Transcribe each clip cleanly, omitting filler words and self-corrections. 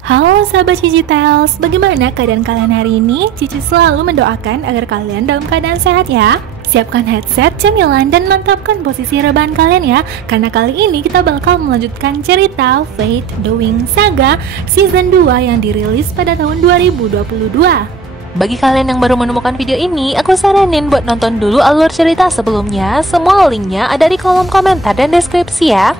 Halo sahabat Cici Tales, bagaimana keadaan kalian hari ini? Cici selalu mendoakan agar kalian dalam keadaan sehat ya. Siapkan headset, cemilan, dan mantapkan posisi rebahan kalian ya. Karena kali ini kita bakal melanjutkan cerita Fate the Wing Saga Season 2 yang dirilis pada tahun 2022. Bagi kalian yang baru menemukan video ini, aku saranin buat nonton dulu alur cerita sebelumnya. Semua linknya ada di kolom komentar dan deskripsi ya.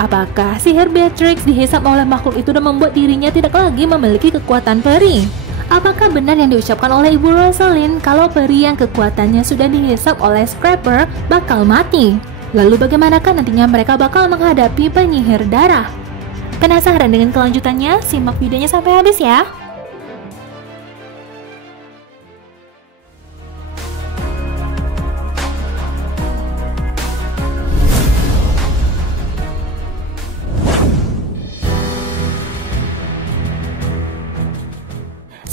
Apakah sihir Beatrix dihisap oleh makhluk itu dan membuat dirinya tidak lagi memiliki kekuatan peri? Apakah benar yang diucapkan oleh Ibu Rosalind kalau peri yang kekuatannya sudah dihisap oleh Scraper bakal mati? Lalu bagaimanakah nantinya mereka bakal menghadapi penyihir darah? Penasaran dengan kelanjutannya? Simak videonya sampai habis ya!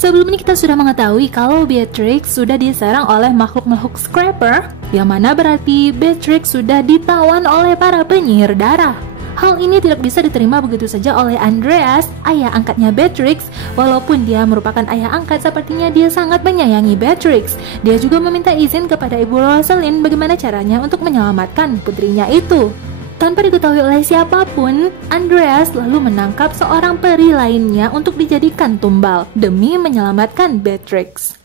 Sebelum ini kita sudah mengetahui kalau Beatrix sudah diserang oleh makhluk-makhluk Scraper, yang mana berarti Beatrix sudah ditawan oleh para penyihir darah. Hal ini tidak bisa diterima begitu saja oleh Andreas, ayah angkatnya Beatrix. Walaupun dia merupakan ayah angkat, sepertinya dia sangat menyayangi Beatrix. Dia juga meminta izin kepada Ibu Rosalind bagaimana caranya untuk menyelamatkan putrinya itu. Tanpa diketahui oleh siapapun, Andreas lalu menangkap seorang peri lainnya untuk dijadikan tumbal demi menyelamatkan Beatrix.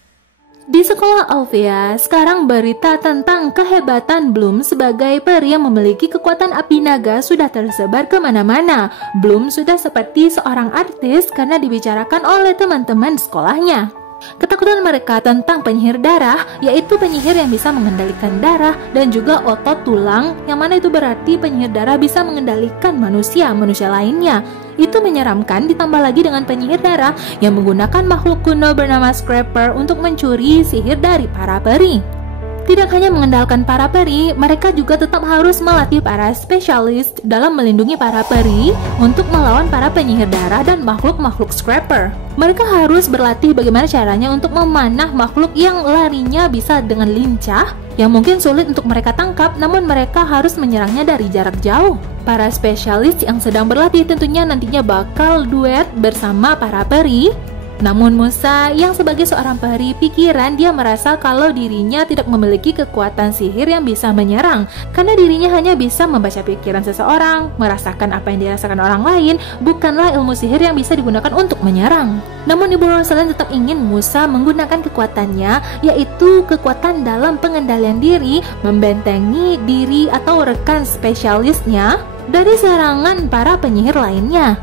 Di sekolah Alphea, sekarang berita tentang kehebatan Bloom sebagai peri yang memiliki kekuatan api naga sudah tersebar kemana-mana. Bloom sudah seperti seorang artis karena dibicarakan oleh teman-teman sekolahnya. Ketakutan mereka tentang penyihir darah, yaitu penyihir yang bisa mengendalikan darah dan juga otot tulang, yang mana itu berarti penyihir darah bisa mengendalikan manusia lainnya. Itu menyeramkan, ditambah lagi dengan penyihir darah yang menggunakan makhluk kuno bernama Scraper untuk mencuri sihir dari para peri. Tidak hanya mengandalkan para peri, mereka juga tetap harus melatih para spesialis dalam melindungi para peri untuk melawan para penyihir darah dan makhluk-makhluk Scraper. Mereka harus berlatih bagaimana caranya untuk memanah makhluk yang larinya bisa dengan lincah, yang mungkin sulit untuk mereka tangkap, namun mereka harus menyerangnya dari jarak jauh. Para spesialis yang sedang berlatih tentunya nantinya bakal duet bersama para peri. Namun Musa yang sebagai seorang peri pikiran, dia merasa kalau dirinya tidak memiliki kekuatan sihir yang bisa menyerang, karena dirinya hanya bisa membaca pikiran seseorang, merasakan apa yang dirasakan orang lain, bukanlah ilmu sihir yang bisa digunakan untuk menyerang. Namun Ibu Rosalind tetap ingin Musa menggunakan kekuatannya, yaitu kekuatan dalam pengendalian diri, membentengi diri atau rekan spesialisnya dari serangan para penyihir lainnya.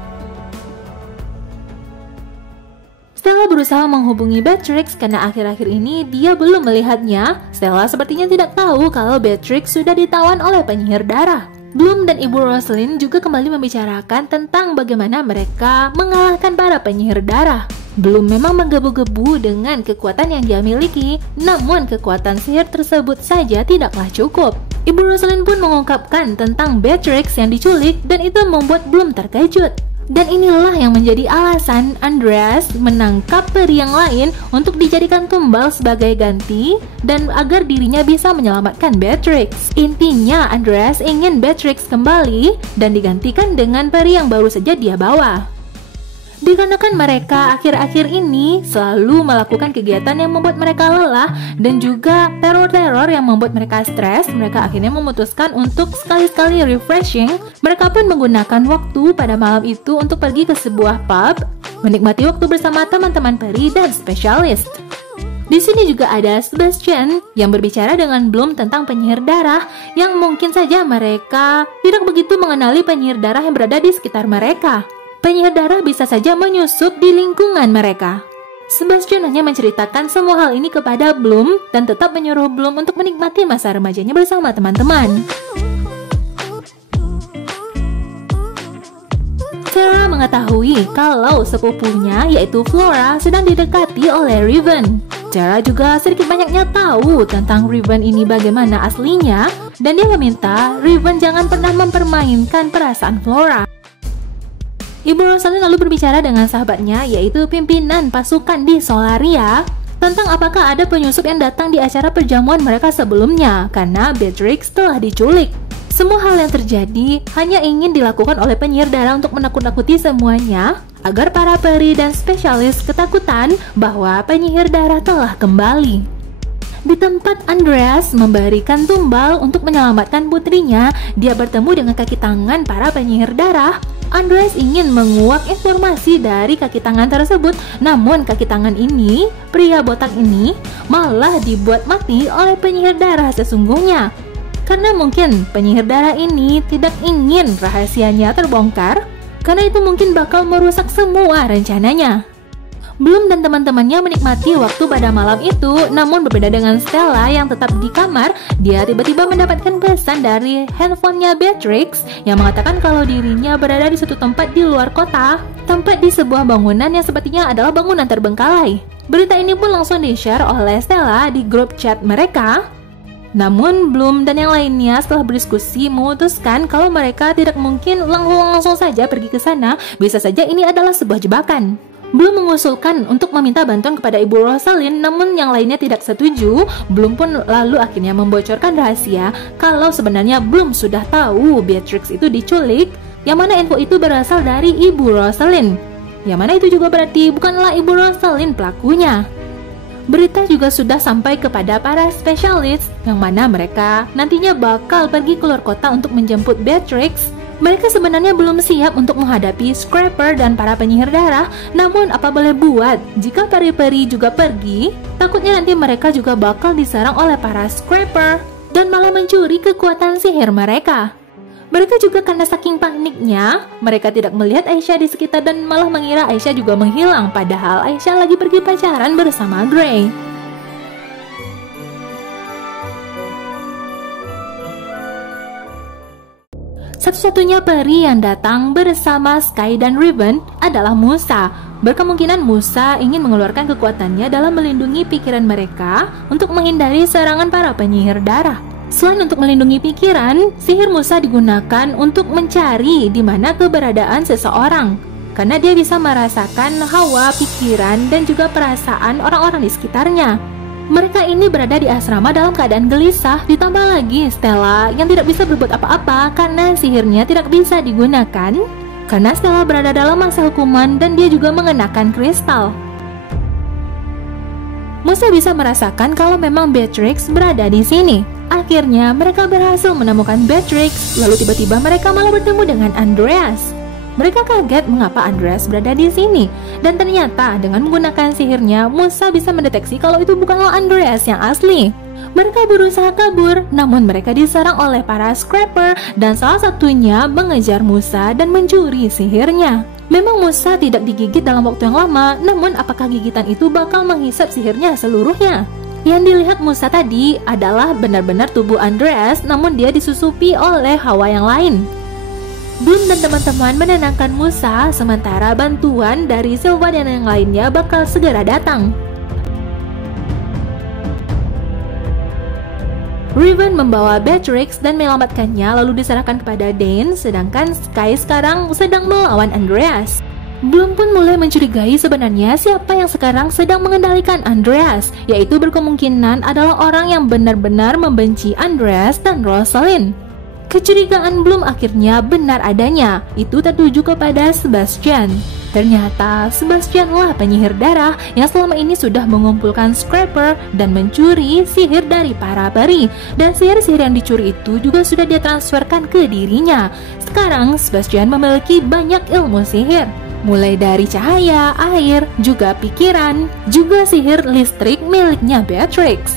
Stella berusaha menghubungi Beatrix karena akhir-akhir ini dia belum melihatnya. Stella sepertinya tidak tahu kalau Beatrix sudah ditawan oleh penyihir darah. Bloom dan Ibu Rosalind juga kembali membicarakan tentang bagaimana mereka mengalahkan para penyihir darah. Bloom memang menggebu-gebu dengan kekuatan yang dia miliki, namun kekuatan sihir tersebut saja tidaklah cukup. Ibu Rosalind pun mengungkapkan tentang Beatrix yang diculik dan itu membuat Bloom terkejut. Dan inilah yang menjadi alasan Andreas menangkap peri yang lain untuk dijadikan tumbal sebagai ganti dan agar dirinya bisa menyelamatkan Beatrix. Intinya Andreas ingin Beatrix kembali dan digantikan dengan peri yang baru saja dia bawa. Dikarenakan mereka akhir-akhir ini selalu melakukan kegiatan yang membuat mereka lelah dan juga teror-teror yang membuat mereka stres, mereka akhirnya memutuskan untuk sekali-sekali refreshing. Mereka pun menggunakan waktu pada malam itu untuk pergi ke sebuah pub, menikmati waktu bersama teman-teman peri dan spesialis. Di sini juga ada Sebastian yang berbicara dengan Bloom tentang penyihir darah yang mungkin saja mereka tidak begitu mengenali penyihir darah yang berada di sekitar mereka. Penyihir darah bisa saja menyusup di lingkungan mereka. Sebastian hanya menceritakan semua hal ini kepada Bloom dan tetap menyuruh Bloom untuk menikmati masa remajanya bersama teman-teman. Sarah mengetahui kalau sepupunya yaitu Flora sedang didekati oleh Riven. Sarah juga sedikit banyaknya tahu tentang Riven ini bagaimana aslinya, dan dia meminta Riven jangan pernah mempermainkan perasaan Flora. Ibu Rosalind lalu berbicara dengan sahabatnya yaitu pimpinan pasukan di Solaria tentang apakah ada penyusup yang datang di acara perjamuan mereka sebelumnya karena Beatrix telah diculik. Semua hal yang terjadi hanya ingin dilakukan oleh penyihir darah untuk menakut-nakuti semuanya, agar para peri dan spesialis ketakutan bahwa penyihir darah telah kembali. Di tempat Andreas memberikan tumbal untuk menyelamatkan putrinya, dia bertemu dengan kaki tangan para penyihir darah. Andreas ingin menguak informasi dari kaki tangan tersebut, namun kaki tangan ini, pria botak ini, malah dibuat mati oleh penyihir darah sesungguhnya. Karena mungkin penyihir darah ini tidak ingin rahasianya terbongkar, karena itu mungkin bakal merusak semua rencananya. Bloom dan teman-temannya menikmati waktu pada malam itu, namun berbeda dengan Stella yang tetap di kamar, dia tiba-tiba mendapatkan pesan dari handphonenya Beatrix yang mengatakan kalau dirinya berada di suatu tempat di luar kota, tempat di sebuah bangunan yang sepertinya adalah bangunan terbengkalai. Berita ini pun langsung di-share oleh Stella di grup chat mereka. Namun Bloom dan yang lainnya setelah berdiskusi memutuskan kalau mereka tidak mungkin langsung saja pergi ke sana, bisa saja ini adalah sebuah jebakan. Bloom mengusulkan untuk meminta bantuan kepada Ibu Rosalind, namun yang lainnya tidak setuju. Bloom pun lalu akhirnya membocorkan rahasia kalau sebenarnya Bloom sudah tahu Beatrix itu diculik, yang mana info itu berasal dari Ibu Rosalind, yang mana itu juga berarti bukanlah Ibu Rosalind pelakunya. Berita juga sudah sampai kepada para spesialis, yang mana mereka nantinya bakal pergi keluar kota untuk menjemput Beatrix. Mereka sebenarnya belum siap untuk menghadapi Scrapper dan para penyihir darah, namun apa boleh buat, jika peri-peri juga pergi, takutnya nanti mereka juga bakal diserang oleh para Scrapper dan malah mencuri kekuatan sihir mereka. Mereka juga karena saking paniknya, mereka tidak melihat Aisyah di sekitar dan malah mengira Aisyah juga menghilang, padahal Aisyah lagi pergi pacaran bersama Grey. Satu-satunya peri yang datang bersama Sky dan Riven adalah Musa. Berkemungkinan Musa ingin mengeluarkan kekuatannya dalam melindungi pikiran mereka untuk menghindari serangan para penyihir darah. Selain untuk melindungi pikiran, sihir Musa digunakan untuk mencari di mana keberadaan seseorang, karena dia bisa merasakan hawa, pikiran, dan juga perasaan orang-orang di sekitarnya. Mereka ini berada di asrama dalam keadaan gelisah, ditambah lagi Stella yang tidak bisa berbuat apa-apa karena sihirnya tidak bisa digunakan, karena Stella berada dalam masa hukuman dan dia juga mengenakan kristal. Musa bisa merasakan kalau memang Beatrix berada di sini. Akhirnya mereka berhasil menemukan Beatrix, lalu tiba-tiba mereka malah bertemu dengan Andreas. Mereka kaget mengapa Andreas berada di sini, dan ternyata dengan menggunakan sihirnya, Musa bisa mendeteksi kalau itu bukanlah Andreas yang asli. Mereka berusaha kabur, namun mereka diserang oleh para Scrapper, dan salah satunya mengejar Musa dan mencuri sihirnya. Memang Musa tidak digigit dalam waktu yang lama, namun apakah gigitan itu bakal menghisap sihirnya seluruhnya? Yang dilihat Musa tadi adalah benar-benar tubuh Andreas, namun dia disusupi oleh hawa yang lain. Bloom dan teman-teman menenangkan Musa, sementara bantuan dari Silva dan yang lainnya bakal segera datang. Riven membawa Beatrix dan menyelamatkannya lalu diserahkan kepada Dane, sedangkan Sky sekarang sedang melawan Andreas. Bloom pun mulai mencurigai sebenarnya siapa yang sekarang sedang mengendalikan Andreas, yaitu berkemungkinan adalah orang yang benar-benar membenci Andreas dan Rosalind. Kecurigaan Bloom akhirnya benar adanya, itu tertuju kepada Sebastian. Ternyata Sebastianlah penyihir darah yang selama ini sudah mengumpulkan Scrapper dan mencuri sihir dari para peri, dan sihir-sihir yang dicuri itu juga sudah dia transferkan ke dirinya. Sekarang Sebastian memiliki banyak ilmu sihir, mulai dari cahaya, air, juga pikiran, juga sihir listrik miliknya Beatrix.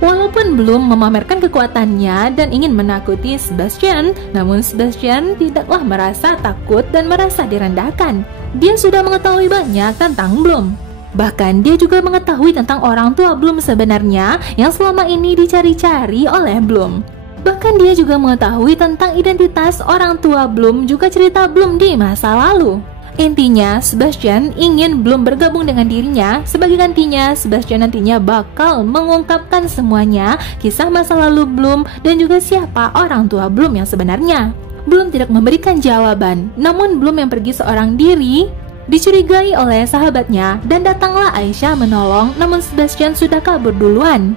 Walaupun belum memamerkan kekuatannya dan ingin menakuti Sebastian, namun Sebastian tidaklah merasa takut dan merasa direndahkan. Dia sudah mengetahui banyak tentang Bloom. Bahkan dia juga mengetahui tentang orang tua Bloom sebenarnya yang selama ini dicari-cari oleh Bloom. Bahkan dia juga mengetahui tentang identitas orang tua Bloom, juga cerita Bloom di masa lalu. Intinya, Sebastian ingin Bloom bergabung dengan dirinya. Sebagai gantinya, Sebastian nantinya bakal mengungkapkan semuanya, kisah masa lalu Bloom dan juga siapa orang tua Bloom yang sebenarnya. Bloom tidak memberikan jawaban, namun Bloom yang pergi seorang diri dicurigai oleh sahabatnya dan datanglah Aisyah menolong, namun Sebastian sudah kabur duluan.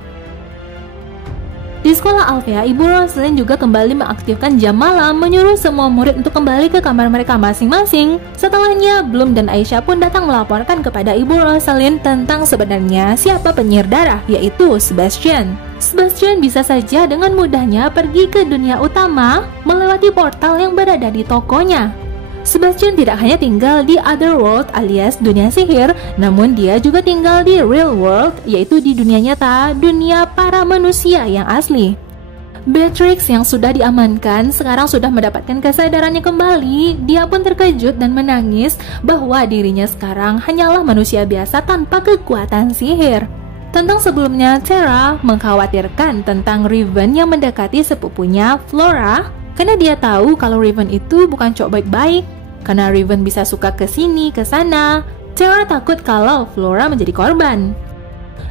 Di sekolah Alfea, Ibu Roslyn juga kembali mengaktifkan jam malam, menyuruh semua murid untuk kembali ke kamar mereka masing-masing. Setelahnya, Bloom dan Aisyah pun datang melaporkan kepada Ibu Roslyn tentang sebenarnya siapa penyihir darah, yaitu Sebastian. Sebastian bisa saja dengan mudahnya pergi ke dunia utama melewati portal yang berada di tokonya. Sebastian tidak hanya tinggal di Otherworld alias dunia sihir, namun dia juga tinggal di Real World, yaitu di dunia nyata, dunia para manusia yang asli. Beatrix yang sudah diamankan sekarang sudah mendapatkan kesadarannya kembali. Dia pun terkejut dan menangis bahwa dirinya sekarang hanyalah manusia biasa tanpa kekuatan sihir. Tentang sebelumnya, Tara mengkhawatirkan tentang Riven yang mendekati sepupunya Flora, karena dia tahu kalau Riven itu bukan cowok baik-baik. Karena Riven bisa suka ke sini, ke sana, Tara takut kalau Flora menjadi korban.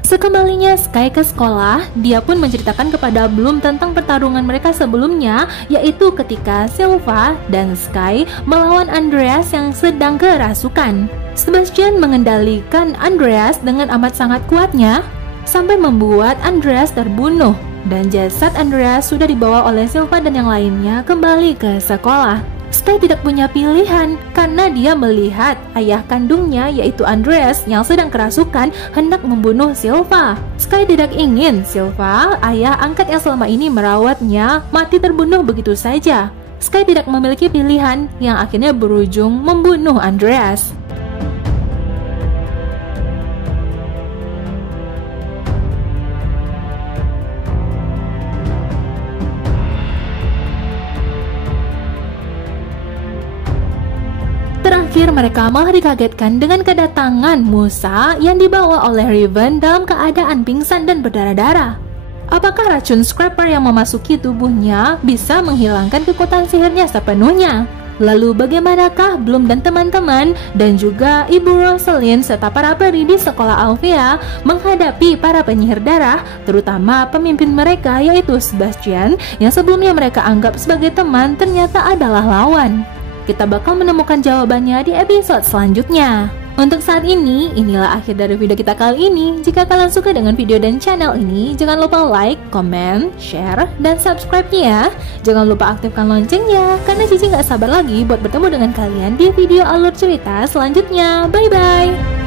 Sekembalinya Sky ke sekolah, dia pun menceritakan kepada Bloom tentang pertarungan mereka sebelumnya, yaitu ketika Silva dan Sky melawan Andreas yang sedang kerasukan. Sebastian mengendalikan Andreas dengan amat sangat kuatnya, sampai membuat Andreas terbunuh. Dan jasad Andreas sudah dibawa oleh Silva dan yang lainnya kembali ke sekolah. Sky tidak punya pilihan karena dia melihat ayah kandungnya yaitu Andreas yang sedang kerasukan hendak membunuh Silva. Sky tidak ingin Silva, ayah angkat yang selama ini merawatnya, mati terbunuh begitu saja. Sky tidak memiliki pilihan yang akhirnya berujung membunuh Andreas. Terakhir, mereka malah dikagetkan dengan kedatangan Musa yang dibawa oleh Riven dalam keadaan pingsan dan berdarah-darah. Apakah racun Scrapper yang memasuki tubuhnya bisa menghilangkan kekuatan sihirnya sepenuhnya? Lalu bagaimanakah Bloom dan teman-teman dan juga Ibu Roslyn serta para peri di sekolah Alfea menghadapi para penyihir darah, terutama pemimpin mereka yaitu Sebastian yang sebelumnya mereka anggap sebagai teman ternyata adalah lawan? Kita bakal menemukan jawabannya di episode selanjutnya. Untuk saat ini, inilah akhir dari video kita kali ini. Jika kalian suka dengan video dan channel ini, jangan lupa like, comment, share, dan subscribe-nya ya. Jangan lupa aktifkan loncengnya, karena Cici gak sabar lagi buat bertemu dengan kalian di video alur cerita selanjutnya. Bye-bye!